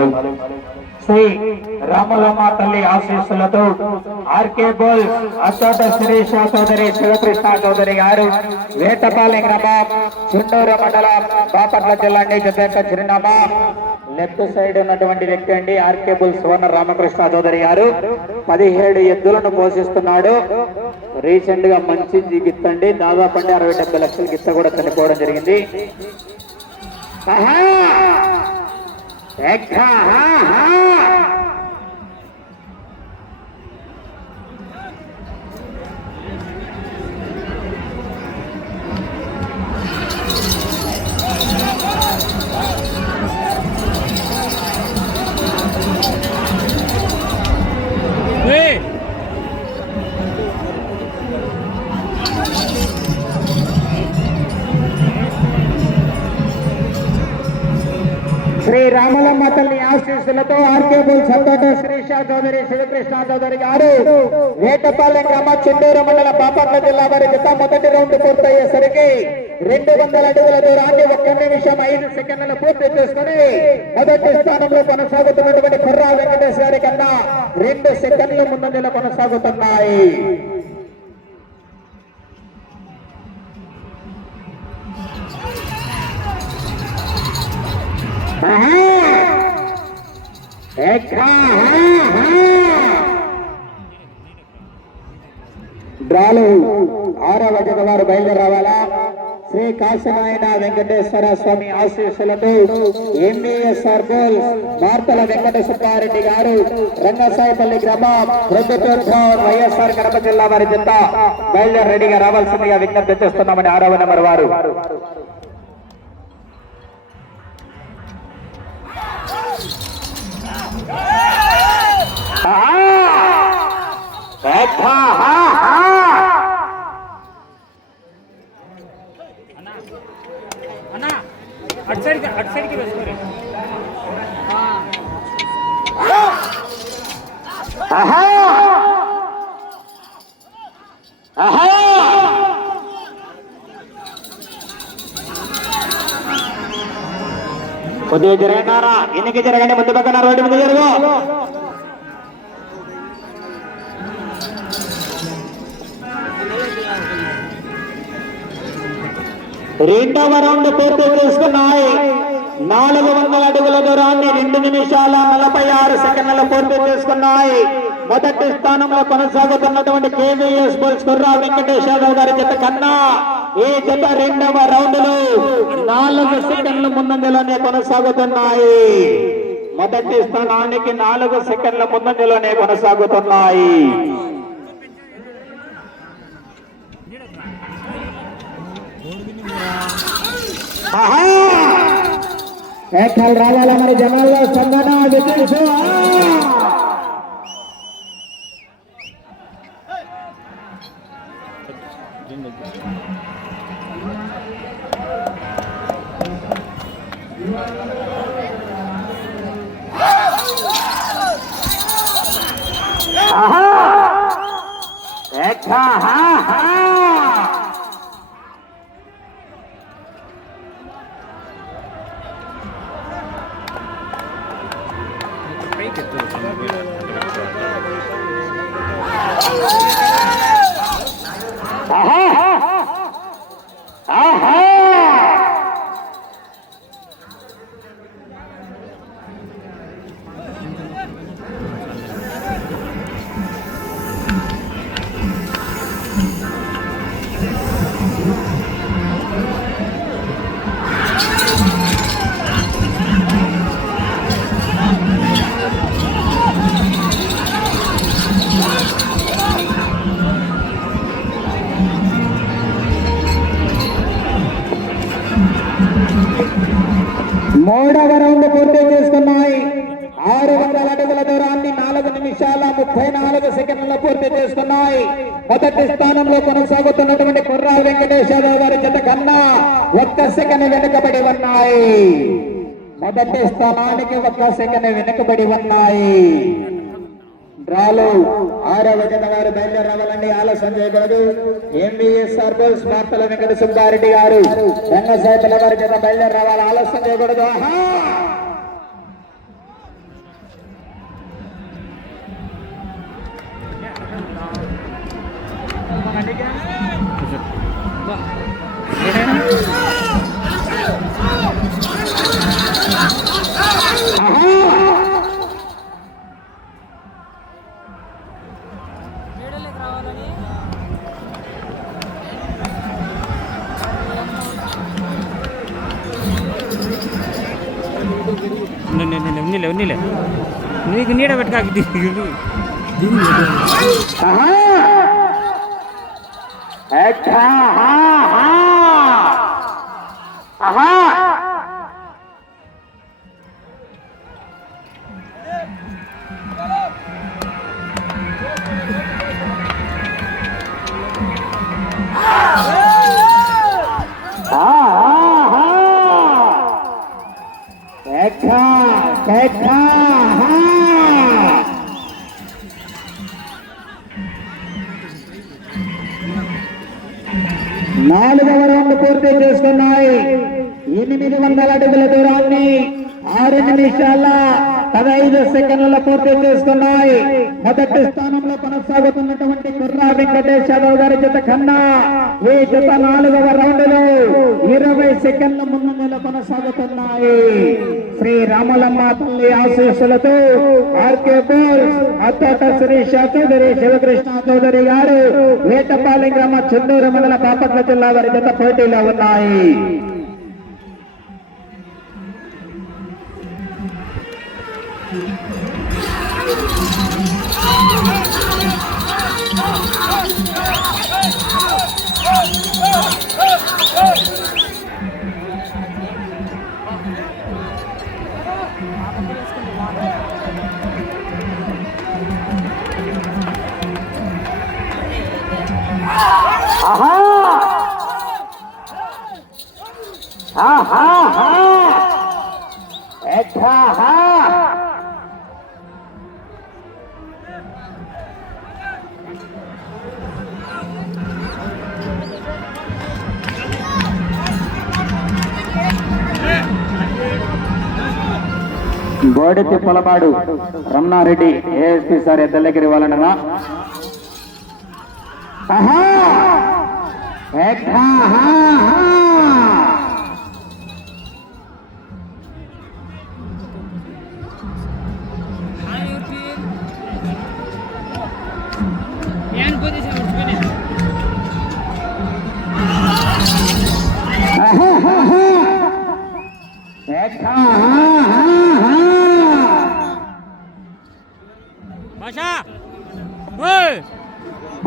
జతలు శ్రీ రామలమ్మ తల్లి ఆశీస్సులతో ఆర్కే బోల్ అచ్చోట శిరీష చౌదరి శివకృష్ణ చౌదరి గారు వేటపాలెం గ్రామం చుండూరు మండలం బాపట్ల జిల్లా జత చిరునామా లెఫ్ట్ సైడ్ ఉన్నటువంటి వ్యక్తి అండి ఆర్కే బుల్ సువర్ణ రామకృష్ణ చౌదరి గారు 17 ఎద్దులను పోషిస్తున్నాడు. రీసెంట్ గా మంచి గిత్త అండి, దాదాపు 60-70 లక్షల గిత్త కూడా చనిపోవడం జరిగింది. శ్రీ రామలమ్మ తల్లి ఆశీస్సులతో ఆర్కే బుల్ సంతోట శ్రీష చౌదరి శివకృష్ణ చౌదరి గారు వేటపాలెం గ్రామ చుండూరు మండల బాపట్ల జిల్లా వారి జత మొదటి రౌండ్ పూర్తయ్యేసరికి 200 అడుగుల దూరాన్ని 1 నిమిషం 5 సెకండ్లు పూర్తి చేసుకుని మొదటి స్థానంలో కొనసాగుతున్నటువంటి కుర్రా వెంకటేష్ గారి కన్నా 2 సెకండ్ల ముందంజలో కొనసాగుతున్నాయి. డ్రాలు 6వ జత వారు బయలుదేరి రావాలా. శ్రీ కాశనాయన వెంకటేశ్వర స్వామి ఆశీస్సులతో ఎంబీఎస్ఆర్ బోల్ మార్తల వెంకట సుబ్బారెడ్డి గారు రంగసాయిపల్లి గ్రామం వైఎస్ఆర్ కడప జిల్లా వారి జత బయలుదేరి రెడీగా రావాల్సిందిగా విజ్ఞప్తి చేస్తున్నామని 6వ నెంబర్ వారు. అటు వేసుకోరు. కొద్దిగా జరగనారా, ఎన్నిక జరగండి, ముందు పక్కన రోడ్డు మీద జరుగు. రెండవ రౌండ్ పూర్తి చేసుకున్నాయి. 400 అడుగుల దూరాన్ని 2 నిమిషాల 46 సెకండ్ల పూర్తి చేసుకున్నాయి. మొదటి స్థానంలో కొనసాగుతున్నటువంటి కేవీఎస్ బుల్స్ కుర్రా వెంకటేశ్వరరావు గారి జత కన్నా ఈ జత రెండవ రౌండ్ లో 4 సెకండ్ల ముందంజలోనే కొనసాగుతున్నాయి. మొదటి స్థానానికి 4 సెకండ్ల ముందంజలోనే కొనసాగుతున్నాయి. రావాలా మరి జనాల్లో స్పందన తెలుసు. మూడవ రౌండ్ పూర్తి చేసుకున్నాయి. 600 అడుగుల దూరాన్ని 4 నిమిషాల 34 సెకండ్ల పూర్తి చేసుకున్నాయి. మొదటి స్థానంలో కొనసాగుతున్నటువంటి కుర్రా వెంకటేశ్వరరావు గారి జత కన్నా 1 సెకండ్ వెనుకబడి ఉన్నాయి. మొదటి స్థానానికి 1 సెకండ్ వెనుకబడి ఉన్నాయి. డ్రాలో 6వ జత వారు బయలుదేరి రావాలండి, ఆలస్యం చేయకూడదు. ఎంబీఎస్ఆర్ బోల్స్ మార్తల వెంకట సుబ్బారెడ్డి గారు రంగసాయిపల్లి వారి జత బయలుదేరి రావాలి, ఆలస్యం చేయకూడదు. ఉన్నిలే నీకు నీడ పెట్టుకాకి నాలుగవ రౌండ్ పూర్తి చేసుకున్నాయి. 800 అడుగుల దూరాన్ని 6 నిమిషాల 15 సెకండ్ల పూర్తి చేసుకున్నాయి. మొదటి స్థానంలో కొనసాగుతున్నటువంటి కుర్రా వెంకటేష్ యాదవ్ గారి జత కన్నా ఈ జత 4వ రౌండ్లో 20 సెకండ్ల ముందంజలో కొనసాగుతున్నాయి. శ్రీ రామలమ్మ తల్లి ఆశీస్సులతో ఆర్కే బోల్స్ అత్తోట శ్రీష చౌదరి శివకృష్ణ చౌదరి గారు వేటపాలెం గ్రామ చెన్నూరు మండల బాపట్ల జిల్లా వారి జత పోటీలో ఉన్నాయి. బోడి తిప్పలపాడు రమణారెడ్డి ఏఎస్పీ సార్ ఎద్దలగిరి వాళ్ళనగా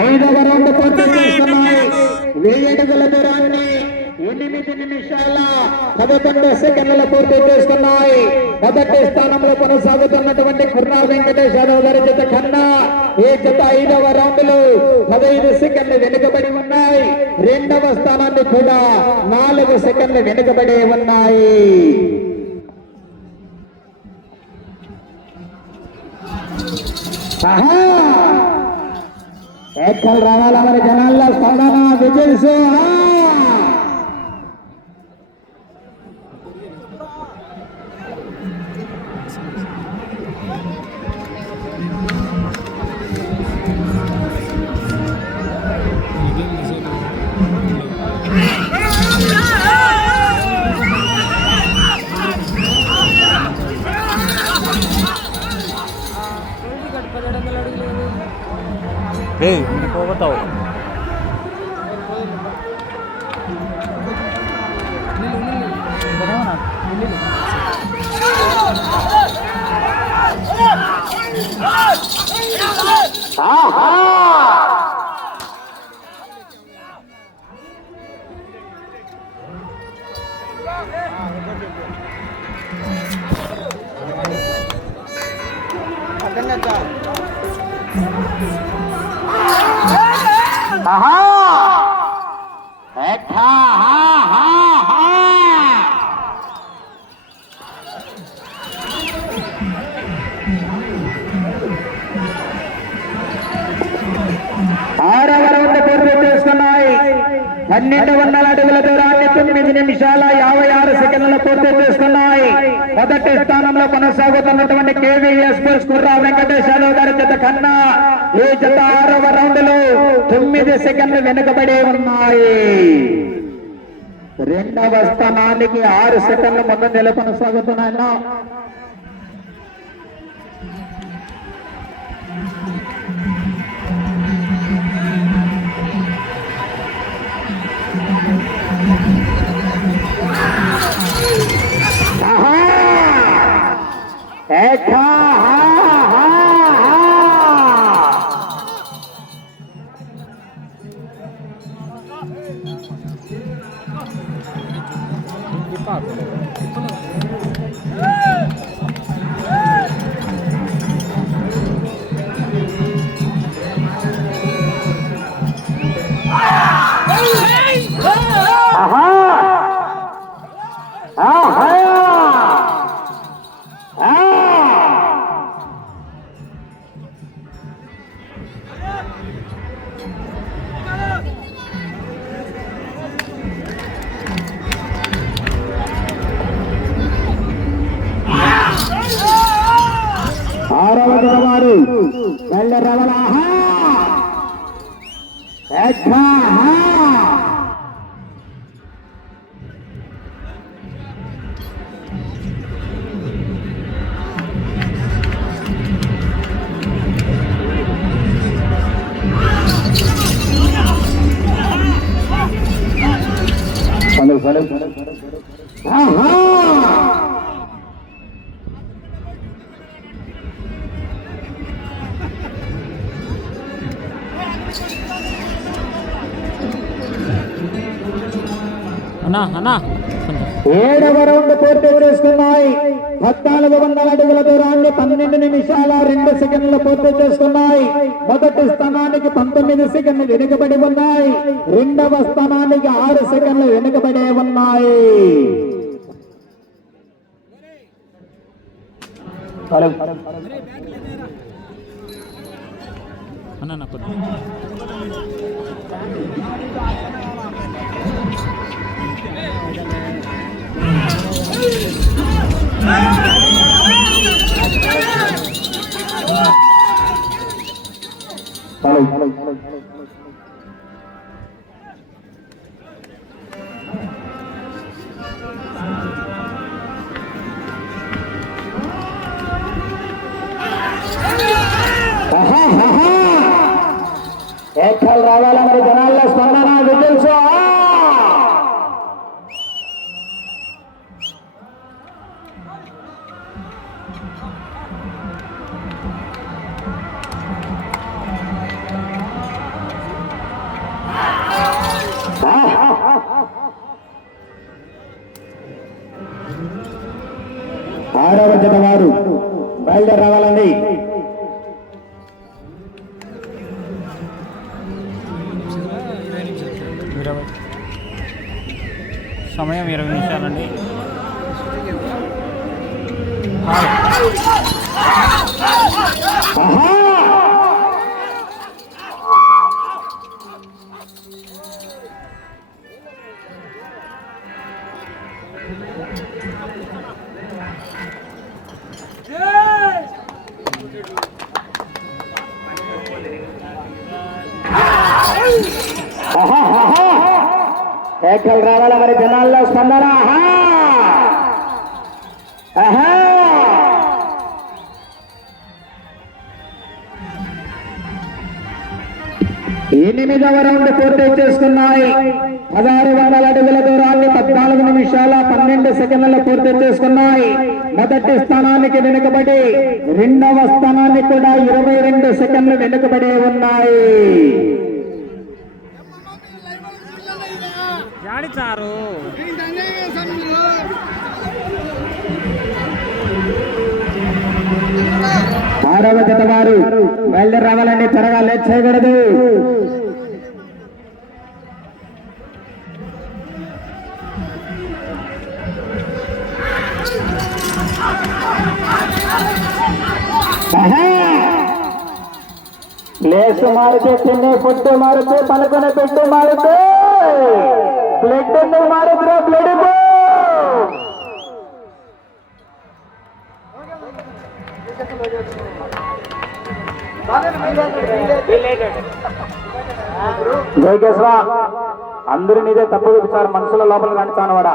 ఐదవ రౌండ్ పూర్తి చేస్తున్నాయి. 1000 అడుగుల దూరాన్ని 8 నిమిషాల 11 సెకండ్ల పూర్తి చేసుకున్నాయి. మొదటి స్థానంలో కొనసాగుతున్నటువంటి కుర్రా వెంకటేష్ యాదవ్ గారి జత కన్నా ఈ జత 5వ రౌండ్ లో 15 సెకండ్లు వెనుకబడి ఉన్నాయి. 2వ స్థానాన్ని కూడా 4 సెకండ్లు వెనుకబడి ఉన్నాయి. ఎక్కలు రావాలా మరి జనాల్లో స్పందన విజిల్స్ పోతావు ఆరవ రౌండ్ పూర్తి చేసుకున్నాయి. 1200 అడుగుల దూరాన్ని 9 నిమిషాల 56 సెకండ్ల పూర్తి చేసుకున్నాయి. మొదటి స్థానంలో కొనసాగుతున్నటువంటి కేవీఎస్ కుర్రా వెంకటేష్ యాదవ్ గారి జత కన్నా ఈ జత 6వ రౌండ్ లో 9 సెకండ్లు వెనుకబడి ఉన్నాయి. 2వ స్థానానికి 6 సెకండ్లు ముందు కొనసాగుతున్నాయి. వారు అన్నా 7వ రౌండ్ పూర్తి చేసుకున్నాయి. 1400 అడుగుల దూరాన్ని 12 నిమిషాల 2 సెకండ్లు పూర్తి చేసుకున్నాయి. మొదటి స్థానానికి 19 సెకండ్లు వెనుకబడి ఉన్నాయి. 2వ స్థానానికి 6 సెకండ్లు వెనుకబడి ఉన్నాయి. అన్నా నాకు ఎక్కలు రావాలా మరి జనాల్లో స్పందన తెలుసు. ఆరవ జత వారు బయలుదేరి రావాలండి. సమయం 20 నిమిషాలండి. ఎక్కలు రావాలా మరి జనాల్లో స్పందన. 8వ రౌండ్ పూర్తి చేసుకున్నాయి. 1600 అడుగుల దూరాన్ని 14 నిమిషాల 12 సెకండ్లలో పూర్తి చేసుకున్నాయి. మొదటి స్థానానికి వెనుకబడి 2వ స్థానానికి కూడా 22 సెకండ్లు వెనుకబడి ఉన్నాయి. జాడిచారు 6వ జత వారు బయలుదేరి రావాలండి. త్వరగా లేట్ చేయకూడదు. ప్లేస్ మారితే తినే ఫుడ్ మారితే పనుకునే పెట్టు మారితే బ్లడ్ మారుతురా బ్లడ్. జయకేశ్వ అందరూ నీదే తప్పు చూపించారు మనసులో లోపల కనిచాను వాడ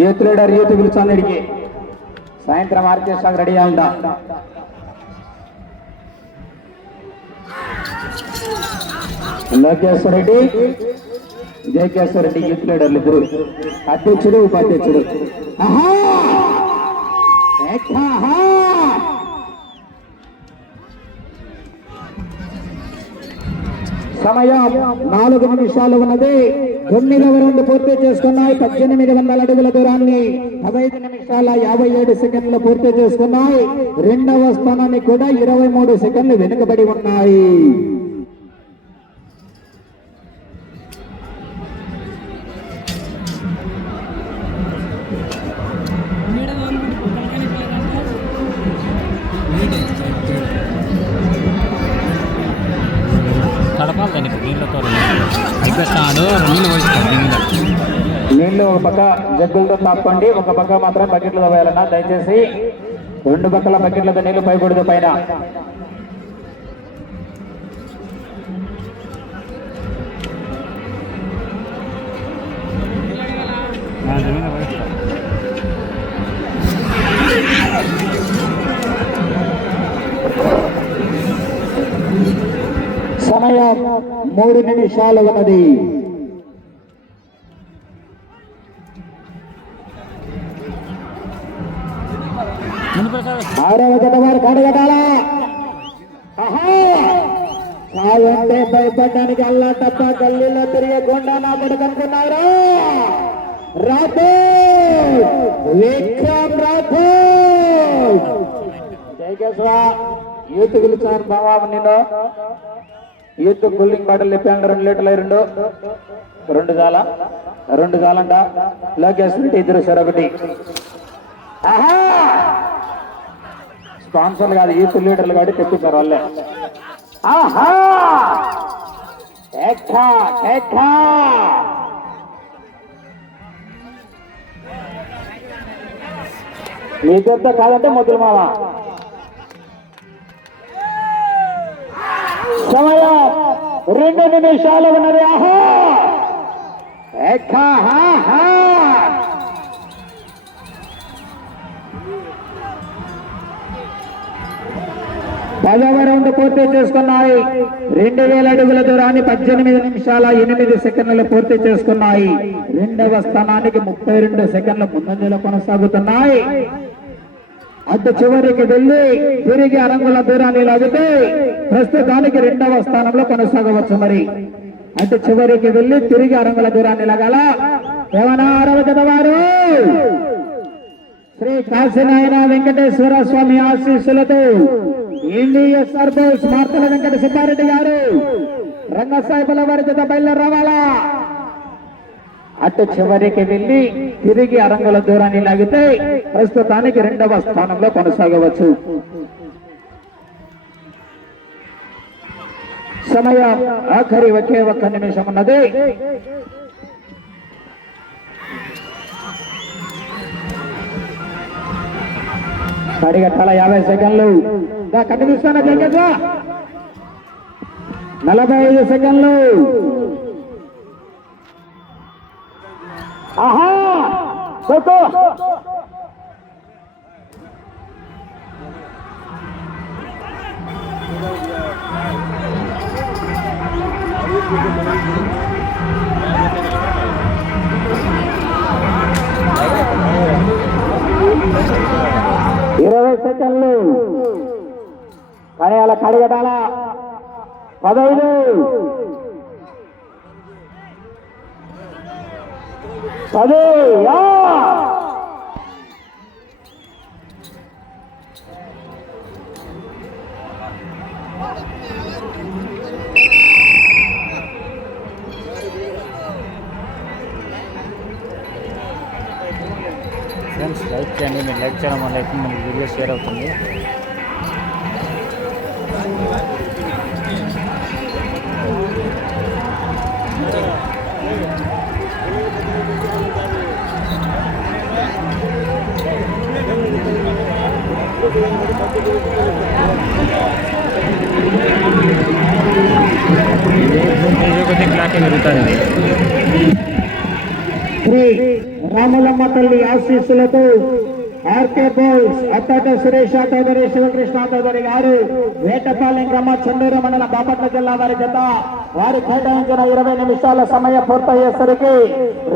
యూత్ లీడర్ యూత్ పిలుచాను ఇడికి సాయంత్రం ఆర్కెస్ట్రాకి రెడీ అయ్యంట లోకేశ్వర రెడ్డి జయకేశ్వర రెడ్డి యూత్ లీడర్లు ఇద్దరు అధ్యక్షుడు ఉపాధ్యక్షుడు సమయం 4 నిమిషాలు ఉన్నది 9వ రౌండ్ పూర్తి చేసుకున్నాయి 1800 అడుగుల దూరాన్ని 15 నిమిషాల 57 సెకండ్లు పూర్తి చేసుకున్నాయి 2వ స్థానానికి కూడా 23 సెకండ్లు వెనుకబడి ఉన్నాయి తడపాలి దాన్ని నీళ్ళతో అయిపోతాడు నీళ్ళు పోయిస్తాడు నీళ్లు ఒక పక్క జగ్గులతో తాపండి ఒక పక్క మాత్రం బకెట్లతో వేయాలన్నా దయచేసి 2 పక్కల బకెట్లతో నీళ్లు పైకూడదు పైన సమయం 3 నిమిషాలు ఉన్నది ఆరవ జత వారు కడగడాల సాయంటే భయపడడానికి అల్లా తప్ప గల్లీలో తిరగకుండా నా కొడుకనుకున్నారా విక్రమ్ రాథోడ్ జయకేశ్వ యూత్ పిలిచాను బాబా నేను యూత్ కూలింగ్ బాటిల్ చెప్పాను 2 లీటర్లు 2 చాలంట లోకేశ్వర రెడ్డి ఇద్దరు సరొకటి స్పాన్సర్లు కాదు యూత్ లీడర్లు కాబట్టి తెప్పించారు వాళ్ళే మీ ఇద్దరితో కాదంటే మొదలు మావ సమయం 2 నిమిషాలు ఉన్నది పదవ రౌండ్ పూర్తి చేసుకున్నాయి 2000 అడుగుల దూరాన్ని 18 నిమిషాల 8 సెకండ్లు పూర్తి చేసుకున్నాయి 2వ స్థానానికి 32 సెకండ్ల ముందంజలో కొనసాగుతున్నాయి అటు చివరికి వెళ్లి తిరిగి అరంగుల దూరాన్ని లాగితే ప్రస్తుతానికి 2వ స్థానంలో కొనసాగవచ్చు మరి అటు చివరికి వెళ్లి తిరిగి అరంగుల దూరాన్ని లాగాల ఏమన్నా 6వ జత వారు శ్రీ కాశీనాయన వెంకటేశ్వర స్వామి ఆశీస్సులతో ఇండియస్ఆర్ బాయ్స్ మార్తల వెంకట సుబ్బారెడ్డి గారు రంగసాయిబుల వారి జత బయలుదేరి రావాలా అటు చివరికి వెళ్లి తిరిగి అరంగుల దూరాన్ని లాగితే ప్రస్తుతానికి 2వ స్థానంలో కొనసాగవచ్చు సమయం ఆఖరి ఒకే 1 నిమిషం ఉన్నది కడిగట్టాల 50 సెకండ్లు కట్టిస్తానా జగద్వా 45 సెకండ్లు ఇరవై సెకండ్లు కానీ అలా కడిగటాల 15 ఫ్రెండ్స్ లైక్ చేయండి మీరు లైక్ చేయడం వల్ల మనకి వీడియో షేర్ అవుతుంది పార్టీ పెరుగుతుంది. శ్రీ రామలమ్మ తల్లి ఆశీస్సులతో ఆర్కే బోల్స్ అత్తట సురేష్ ఆతోదరి శివకృష్ణ ఆతోదరి గారు వేటపాలెం గ్రామ చందూరు మండల బాపట్ల జిల్లా వారి జత వారి కేటాయించిన 20 నిమిషాల సమయం పూర్తయ్యేసరికి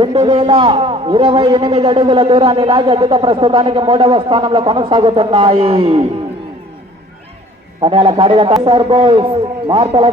2028 అడుగుల దూరాన్ని లాగి జత ప్రస్తుతానికి 3వ స్థానంలో కొనసాగుతున్నాయి. కన్యాల కాడిగట్ట సార్ బోల్స్ మార్తల